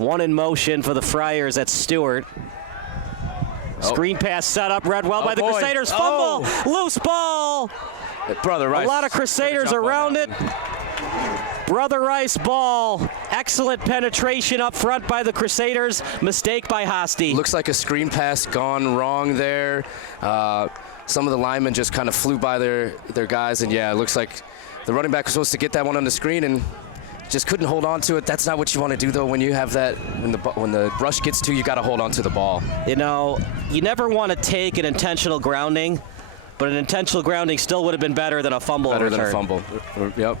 One in motion for the Friars at Stewart. Screen pass set up, read well by the Crusaders. Fumble, loose ball. Brother Rice. A lot of Crusaders around it. Brother Rice ball. Excellent penetration up front by the Crusaders. Mistake by Hosty. Looks like a screen pass gone wrong there. Some of the linemen just kind of flew by their guys, and yeah, it looks like the running back was supposed to get that one on the screen and just couldn't hold on to it. That's not what you want to do, though, when you have that. When the rush gets to you, got to hold on to the ball. You know, you never want to take an intentional grounding, but an intentional grounding still would have been better than a fumble return. Better than a fumble. Yep.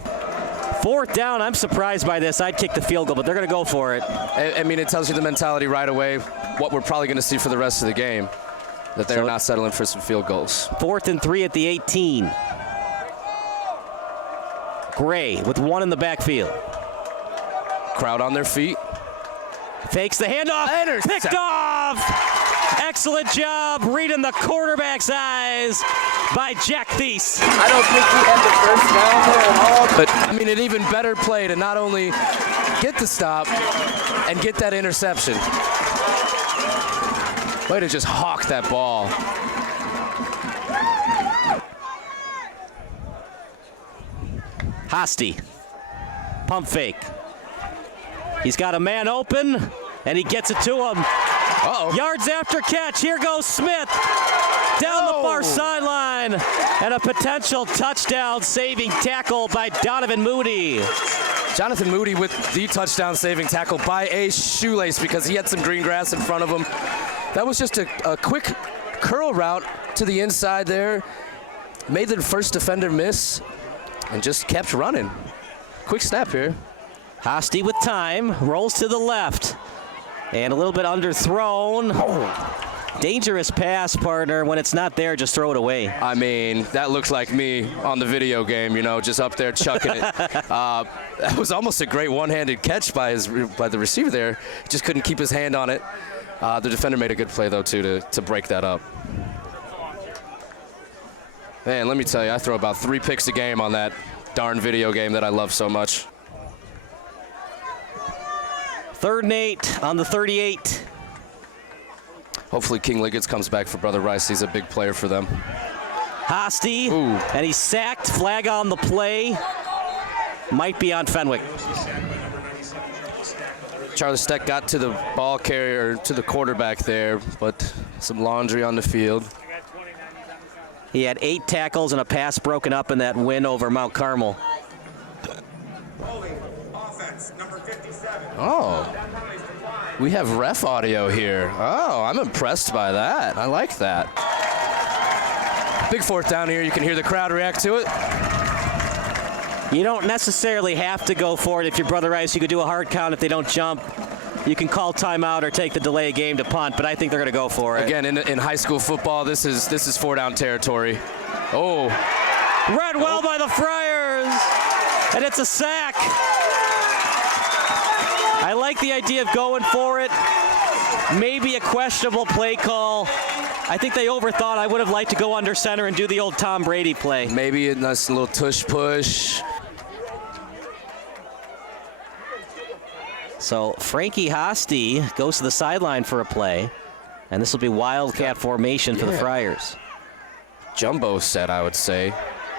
4th down, I'm surprised by this. I'd kick the field goal, but they're going to go for it. I mean, it tells you the mentality right away, what we're probably going to see for the rest of the game, that they're not settling for some field goals. 4th and 3 at the 18. Gray with one in the backfield. Crowd on their feet. Fakes the handoff. Picked off. Excellent job reading the quarterback's eyes by Jack Thies. I don't think he had the first down there at all. But, I mean, an even better play to not only get the stop and get that interception. Way to just hawk that ball. Hosty. Pump fake. He's got a man open, and he gets it to him. Uh-oh. Yards after catch. Here goes Smith. Down the far sideline. And a potential touchdown saving tackle by Donovan Moody. Jonathan Moody with the touchdown saving tackle by a shoelace because he had some green grass in front of him. That was just a quick curl route to the inside there. Made the first defender miss and just kept running. Quick snap here. Hosty with time, rolls to the left. And a little bit underthrown. Dangerous pass, partner. When it's not there, just throw it away. I mean, that looks like me on the video game, you know, just up there chucking it. That was almost a great one-handed catch by the receiver there. Just couldn't keep his hand on it. The defender made a good play, though, too, to break that up. Man, let me tell you, I throw about 3 picks a game on that darn video game that I love so much. 3rd and 8 on the 38. Hopefully King Liggett comes back for Brother Rice. He's a big player for them. Hosty, and he's sacked. Flag on the play. Might be on Fenwick. Charlie Steck got to the ball carrier, to the quarterback there, but some laundry on the field. He had 8 tackles and a pass broken up in that win over Mount Carmel. Oh, we have ref audio here. Oh, I'm impressed by that. I like that. Big 4th down here. You can hear the crowd react to it. You don't necessarily have to go for it if you're Brother Rice. You could do a hard count if they don't jump. You can call timeout or take the delay game to punt, but I think they're going to go for it. Again, in high school football, this is 4-down territory. Oh. Read well by the Friars, and it's a sack. I like the idea of going for it. Maybe a questionable play call. I think they overthought. I would have liked to go under center and do the old Tom Brady play. Maybe a nice little tush push. So Frankie Hosty goes to the sideline for a play, and this will be Wildcat formation for the Friars. Jumbo set, I would say.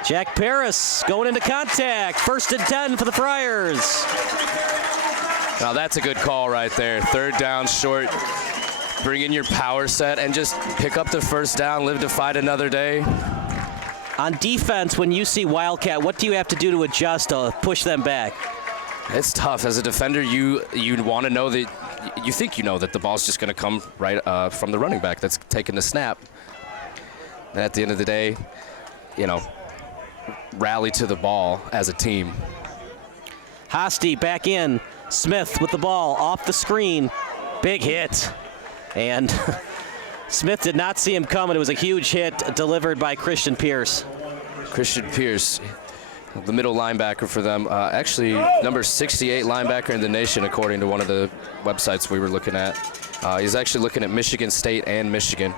Jack Paris going into contact. 1st and 10 for the Friars. Now that's a good call right there. 3rd down short. Bring in your power set and just pick up the 1st down, live to fight another day. On defense, when you see Wildcat, what do you have to do to adjust to push them back? It's tough. As a defender, you want to know that you think you know that the ball's just going to come right from the running back that's taking the snap. And at the end of the day, you know, rally to the ball as a team. Hosty back in. Smith with the ball off the screen. Big hit. And Smith did not see him coming. It was a huge hit delivered by Christian Pierce. Christian Pierce, the middle linebacker for them. Actually, number 68 linebacker in the nation, according to one of the websites we were looking at. He's actually looking at Michigan State and Michigan.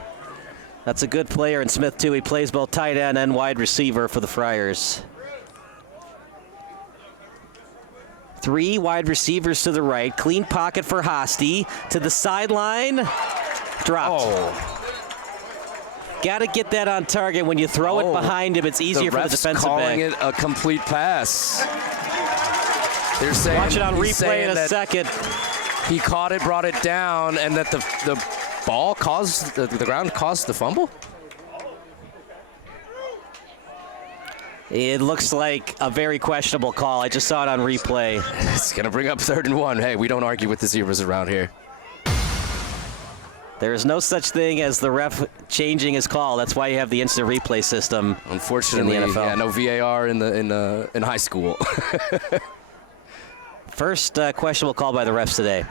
That's a good player in Smith, too. He plays both tight end and wide receiver for the Friars. 3 wide receivers to the right. Clean pocket for Hosty. To the sideline. Dropped. Oh. Got to get that on target. When you throw it behind him, it's easier for the defensive calling back. it a complete pass. They're saying, watch it on replay in a second. He caught it, brought it down, and that the ball caused, the ground caused the fumble? It looks like a very questionable call. I just saw it on replay. It's going to bring up 3rd and 1. Hey, we don't argue with the zebras around here. There is no such thing as the ref changing his call. That's why you have the instant replay system. Unfortunately, in the NFL. Yeah, no VAR in high school. First questionable call by the refs today.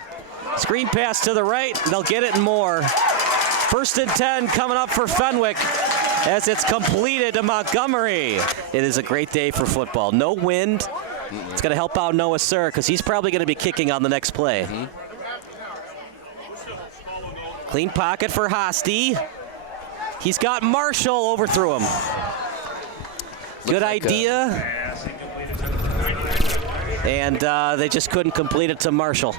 Screen pass to the right. They'll get it and more. 1st and 10 coming up for Fenwick as it's completed to Montgomery. It is a great day for football. No wind. It's going to help out Noah Sir because he's probably going to be kicking on the next play. Clean pocket for Hosty. He's got Marshall, overthrew him. Good idea. And they just couldn't complete it to Marshall.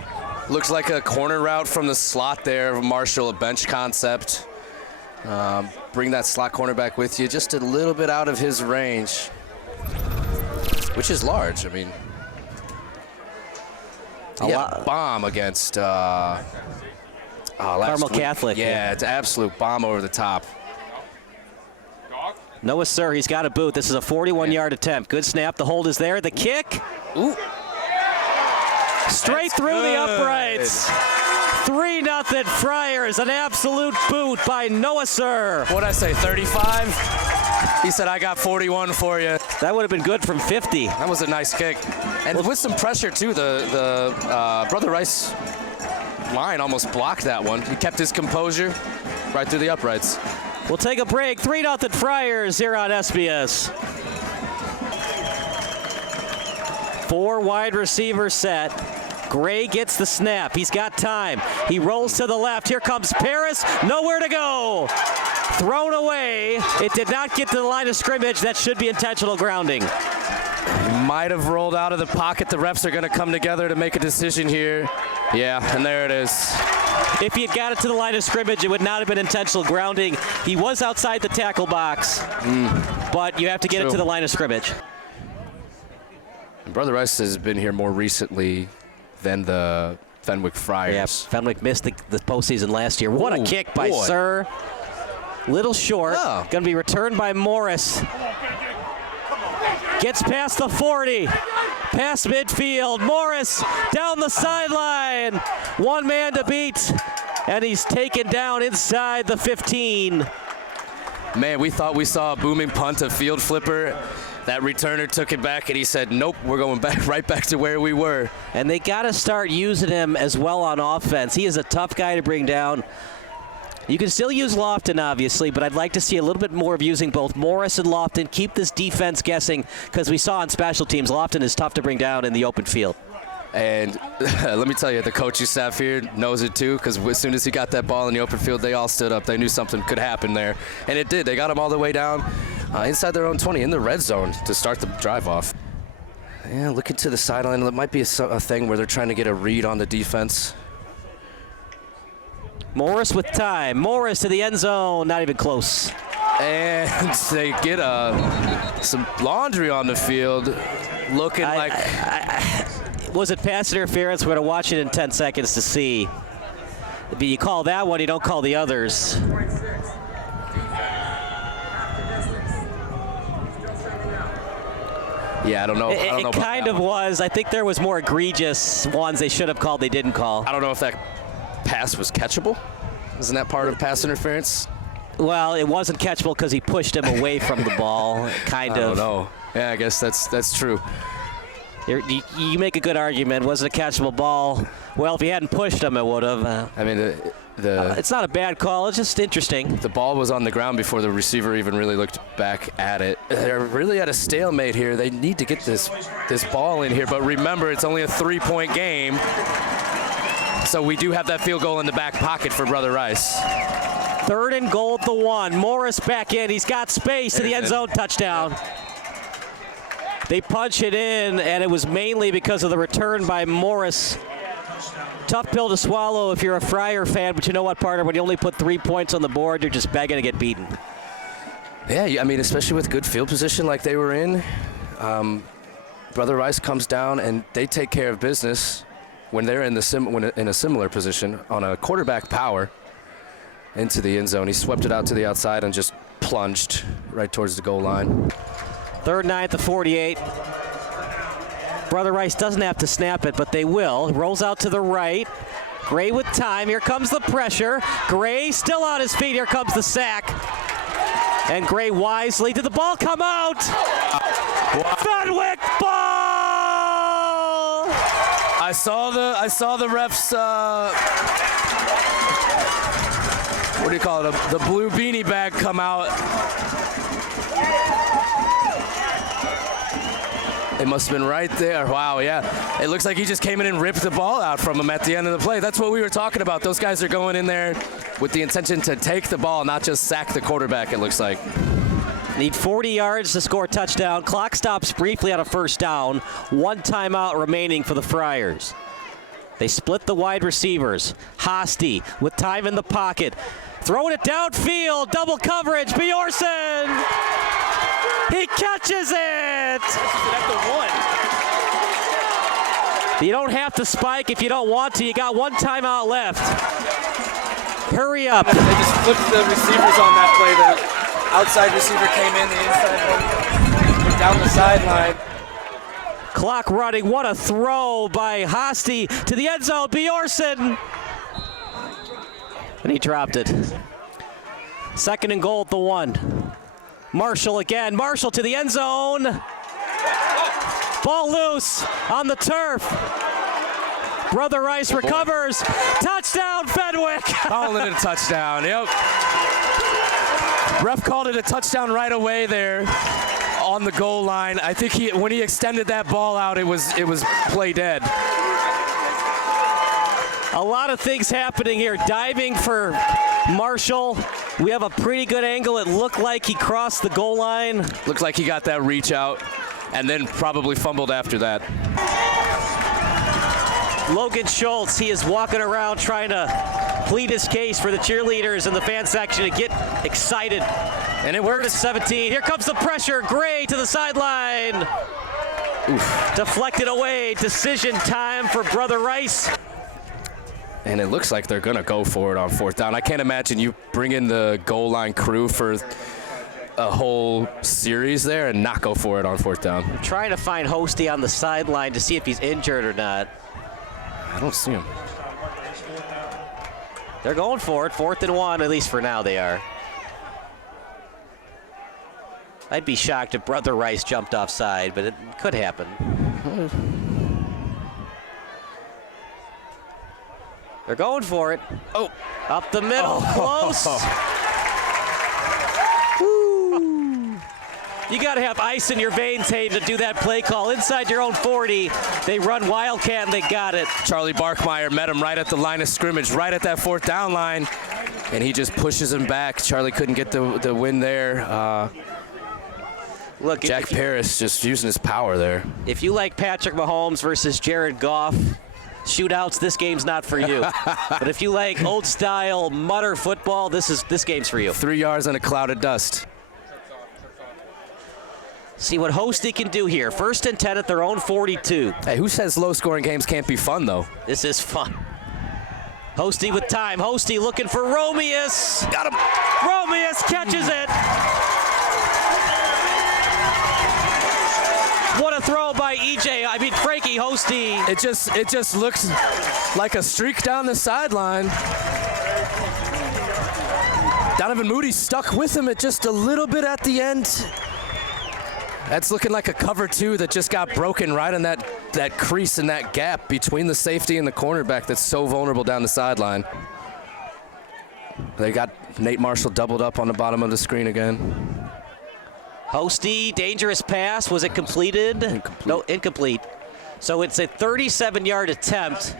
Looks like a corner route from the slot there of Marshall, a bench concept. Bring that slot cornerback with you just a little bit out of his range, which is large. I mean, bomb against Carmel Catholic. Yeah, it's an absolute bomb over the top. Noah Sir, he's got a boot. This is a 41-yard attempt. Good snap. The hold is there. The kick. Ooh. Straight through the uprights. 3-0 Friars. An absolute boot by Noah Sir. What'd I say, 35? He said, I got 41 for you. That would have been good from 50. That was a nice kick. And with some pressure, too, the Brother Rice line almost blocked that one. He kept his composure right through the uprights. We'll take a break. 3-0 Friars here on SBS. 4 wide receiver set. Gray gets the snap. He's got time. He rolls to the left. Here comes Paris. Nowhere to go. Thrown away. It did not get to the line of scrimmage. That should be intentional grounding. Might have rolled out of the pocket. The refs are going to come together to make a decision here. Yeah, and there it is. If he had got it to the line of scrimmage, it would not have been intentional grounding. He was outside the tackle box, but you have to get it to the line of scrimmage. Brother Rice has been here more recently than the Fenwick Friars. Yeah, Fenwick missed the postseason last year. What a kick by Sir. Little short. Oh. Going to be returned by Morris. Gets past the 40. Past midfield. Morris down the sideline. One man to beat. And he's taken down inside the 15. Man, we thought we saw a booming punt, a field flipper. That returner took it back, and he said, nope, we're going back right back to where we were. And they got to start using him as well on offense. He is a tough guy to bring down. You can still use Lofton, obviously, but I'd like to see a little bit more of using both Morris and Lofton. Keep this defense guessing, because we saw on special teams, Lofton is tough to bring down in the open field. And let me tell you, the coaching staff here knows it too, because as soon as he got that ball in the open field, they all stood up. They knew something could happen there, and it did. They got him all the way down inside their own 20 in the red zone to start the drive off. Yeah, looking to the sideline. It might be a thing where they're trying to get a read on the defense. Morris with time. Morris to the end zone. Not even close. And they get some laundry on the field, looking like... Was it pass interference? We're going to watch it in 10 seconds to see. If you call that one, you don't call the others. Yeah, I don't know. It kind of was. I think there was more egregious ones they should have called, they didn't call. I don't know if that pass was catchable. Isn't that part of pass interference? Well, it wasn't catchable because he pushed him away from the ball, kind of. I don't know. Yeah, I guess that's true. You make a good argument. Was it a catchable ball? Well, if he hadn't pushed him, it would have. I mean, it's not a bad call. It's just interesting. The ball was on the ground before the receiver even really looked back at it. They're really at a stalemate here. They need to get this ball in here. But remember, it's only a 3-point game. So we do have that field goal in the back pocket for Brother Rice. 3rd and goal at the 1. Morris back in. He's got space to the end zone. Touchdown. They punch it in, and it was mainly because of the return by Morris. Tough pill to swallow if you're a Friar fan, but you know what, partner? When you only put 3 points on the board, you're just begging to get beaten. Yeah, I mean, especially with good field position like they were in. Brother Rice comes down, and they take care of business when they're in a similar position on a quarterback power into the end zone. He swept it out to the outside and just plunged right towards the goal line. 3rd and 9 at the 48. Brother Rice doesn't have to snap it, but they will. Rolls out to the right. Gray with time. Here comes the pressure. Gray still on his feet. Here comes the sack. And Gray wisely. Did the ball come out? Fenwick ball! I saw the refs. What do you call it? The blue beanie bag come out. It must have been right there. Wow, yeah. It looks like he just came in and ripped the ball out from him at the end of the play. That's what we were talking about. Those guys are going in there with the intention to take the ball, not just sack the quarterback, it looks like. Need 40 yards to score a touchdown. Clock stops briefly on a 1st down. 1 timeout remaining for the Friars. They split the wide receivers. Hosty with time in the pocket. Throwing it downfield. Double coverage. Bjorsen. He catches it. You don't have to spike if you don't want to. You got 1 timeout left. Hurry up. They just flipped the receivers on that play. The outside receiver came in, the inside one down the sideline. Clock running. What a throw by Hosty to the end zone. Bjorsen. And he dropped it. 2nd and goal at the 1. Marshall again. Marshall to the end zone. Ball loose on the turf. Brother Rice recovers. Touchdown, Fenwick. Calling it a touchdown, yep. Ref called it a touchdown right away there on the goal line. I think when he extended that ball out, it was play dead. A lot of things happening here. Diving for Marshall. We have a pretty good angle. It looked like he crossed the goal line. Looked like he got that reach out and then probably fumbled after that. Logan Schultz, he is walking around trying to plead his case for the cheerleaders in the fan section to get excited. And it worked. worked. 17. Here comes the pressure. Gray to the sideline. Oof. Deflected away. Decision time for Brother Rice. And it looks like they're going to go for it on 4th down. I can't imagine you bring in the goal line crew for a whole series there and not go for it on 4th down. I'm trying to find Hosty on the sideline to see if he's injured or not. I don't see him. They're going for it. 4th and 1, at least for now they are. I'd be shocked if Brother Rice jumped offside, but it could happen. They're going for it. Oh. Up the middle, close. Woo. You got to have ice in your veins, Hayden, to do that play call. Inside your own 40, they run Wildcat, and they got it. Charlie Barkmeyer met him right at the line of scrimmage, right at that 4th down line, and he just pushes him back. Charlie couldn't get the win there. Look, Jack Paris just using his power there. If you like Patrick Mahomes versus Jared Goff shootouts, this game's not for you. But if you like old-style mutter football, this game's for you. 3 yards in a cloud of dust. See what Hosty can do here. 1st and 10 at their own 42. Hey, who says low-scoring games can't be fun, though? This is fun. Hosty with time. Hosty looking for Romeus. Got him. Romeus catches it. What a throw by Frankie Hosty. It just looks like a streak down the sideline. Donovan Moody stuck with him at just a little bit at the end. That's looking like a cover 2 that just got broken right in that crease and that gap between the safety and the cornerback that's so vulnerable down the sideline. They got Nate Marshall doubled up on the bottom of the screen again. Hosty, dangerous pass. Was it completed? Incomplete. No, incomplete. So it's a 37-yard attempt.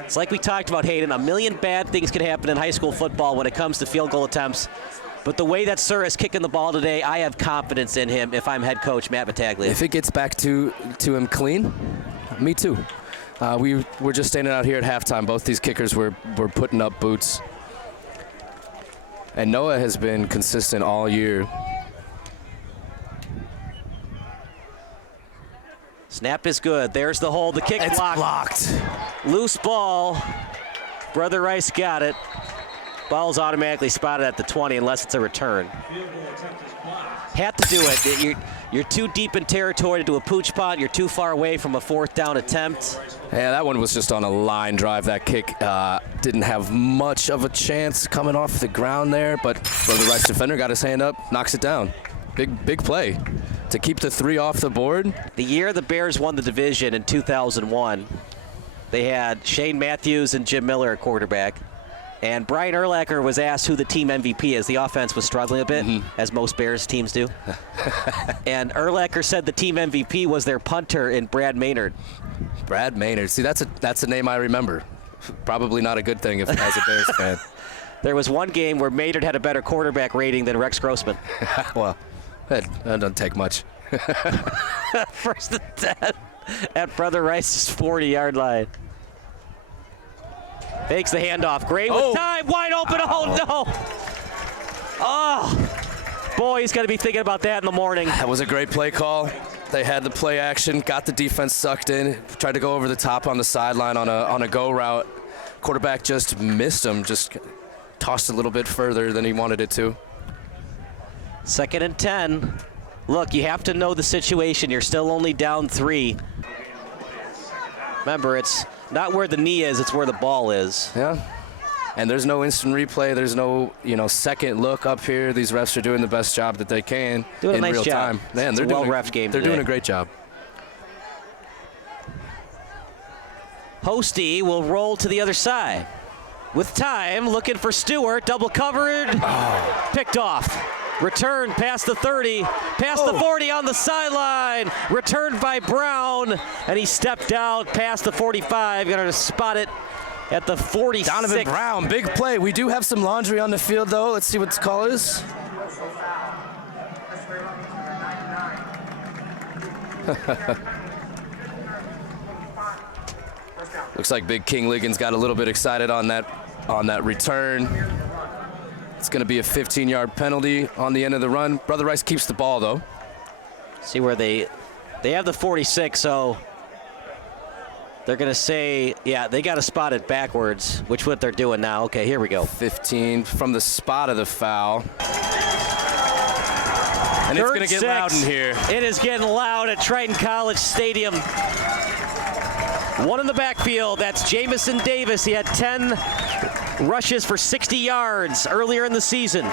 It's like we talked about, Hayden. A million bad things can happen in high school football when it comes to field goal attempts. But the way that Sir is kicking the ball today, I have confidence in him if I'm head coach Matt Battaglia. If it gets back to him clean, me too. We were just standing out here at halftime. Both these kickers were putting up boots. And Noah has been consistent all year. Snap is good. There's the hole. The kick It's blocked. Loose ball. Brother Rice got it. Ball's automatically spotted at the 20 unless it's a return. Have to do it. You're too deep in territory to do a pooch punt. You're too far away from a 4th down attempt. Yeah, that one was just on a line drive. That kick didn't have much of a chance coming off the ground there, but Brother Rice defender got his hand up, knocks it down. Big play to keep the 3 off the board. The year the Bears won the division in 2001, they had Shane Matthews and Jim Miller at quarterback. And Brian Urlacher was asked who the team MVP is. The offense was struggling a bit, as most Bears teams do. And Urlacher said the team MVP was their punter in Brad Maynard. Brad Maynard. See, that's a name I remember. Probably not a good thing if as a Bears fan. There was one game where Maynard had a better quarterback rating than Rex Grossman. Well, that doesn't take much. 1st and 10 at Brother Rice's 40-yard line. Fakes the handoff. Gray with time. Wide open. Oh, no. Oh, boy, he's going to be thinking about that in the morning. That was a great play call. They had the play action, got the defense sucked in, tried to go over the top on the sideline on a go route. Quarterback just missed him, just tossed a little bit further than he wanted it to. 2nd and 10. Look, you have to know the situation. You're still only down 3. Remember, it's not where the knee is, it's where the ball is. Yeah. And there's no instant replay. There's no, second look up here. These refs are doing the best job that they can doing in a nice real job. time. Man, they're doing ref game. They're today. doing a great job. Hosty will roll to the other side. With time, looking for Stewart, double covered, picked off. Returned past the 30, past the 40 on the sideline. Returned by Brown, and he stepped out past the 45. Going to spot it at the 46. Donovan Brown, big play. We do have some laundry on the field, though. Let's see what the call is. Looks like Big King Liggins got a little bit excited on that return. It's going to be a 15-yard penalty on the end of the run. Brother Rice keeps the ball, though. See where they have the 46, so they're going to say, yeah, they got to spot it backwards, which what they're doing now. Okay, here we go. 15 from the spot of the foul. And it's going to get loud in here. It is getting loud at Triton College Stadium. One in the backfield, that's Jamison Davis. He had 10 rushes for 60 yards earlier in the season.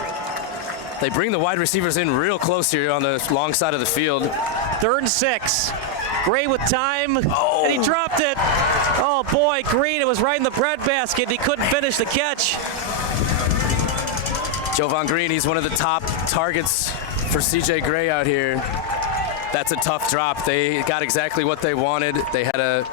They bring the wide receivers in real close here on the long side of the field. 3rd and 6. Gray with time, and he dropped it. Oh boy, Green, it was right in the breadbasket. He couldn't finish the catch. Jovan Green, he's one of the top targets for CJ Gray out here. That's a tough drop. They got exactly what they wanted. They had a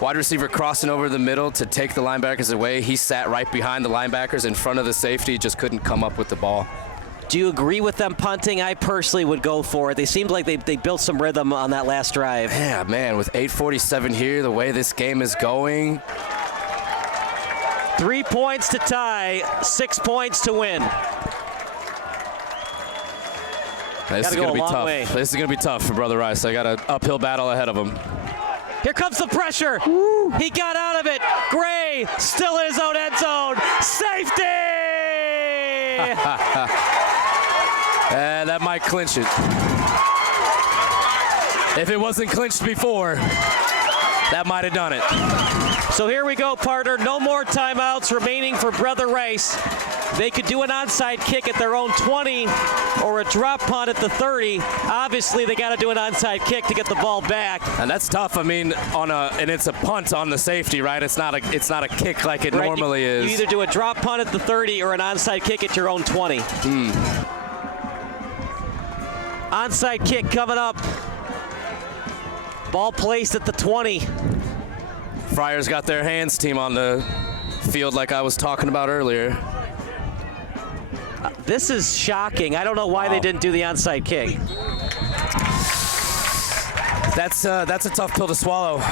wide receiver crossing over the middle to take the linebackers away. He sat right behind the linebackers in front of the safety, just couldn't come up with the ball. Do you agree with them punting? I personally would go for it. They seemed like they built some rhythm on that last drive. Yeah, man, with 8:47 here, the way this game is going. 3 points to tie, 6 points to win. This is going to be tough. This is going to be tough for Brother Rice. They got an uphill battle ahead of them. Here comes the pressure. Woo. He got out of it. Gray still in his own end zone. Safety! That might clinch it. If it wasn't clinched before, that might have done it. So here we go, partner. No more timeouts remaining for Brother Rice. They could do an onside kick at their own 20 or a drop punt at the 30. Obviously, they got to do an onside kick to get the ball back. And that's tough. I mean, and it's a punt on the safety, right? It's not a kick like it normally is. You either do a drop punt at the 30 or an onside kick at your own 20. Onside kick coming up. Ball placed at the 20. Friars got their hands team on the field like I was talking about earlier. This is shocking. I don't know why they didn't do the onside kick. That's a tough pill to swallow.